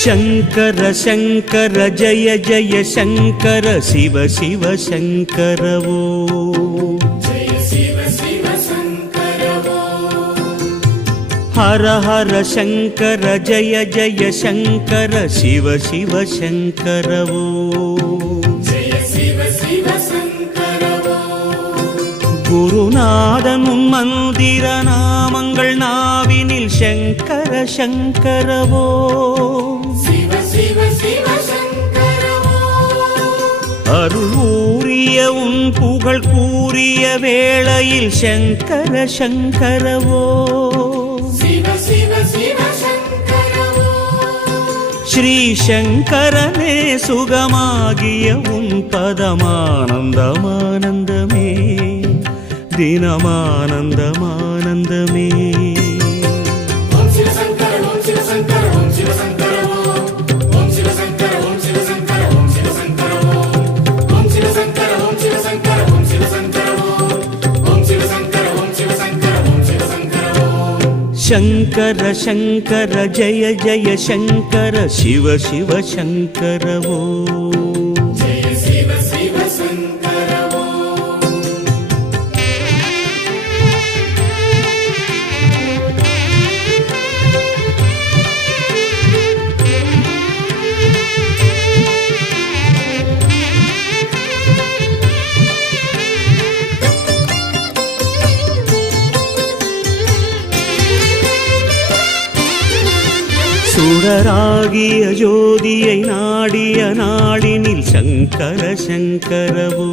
ಶಂಕರ ಶಂಕರ ಜಯ ಜಯ ಶಂಕರ ಶಿವ ಶಿವ ಶಂಕರವೋ ಹರ ಹರ ಶಂಕರ ಜಯ ಜಯ ಶಂಕರ ಶಿವ ಶಿವ ಶಂಕರವೋ குருநாதன் மந்திர நாமங்கள் நாவினில் சங்கர சங்கரவோ அருள் ஊறிய உன் புகழ் கூறிய வேளையில் சங்கர சங்கரவோ ஸ்ரீ சங்கரனே சுகமாகிய உன் பதமானந்தமானந்தமே தினமானந்தமானந்தமே ಶಂಕರ ಶಂಕರ ಜಯ ಜಯ ಶಂಕರ ಶಿವ ಶಿವ ಶಂಕರವೋ சுடராகிய ஜோதியை நாடிய நாடினில் சங்கர சங்கரவோ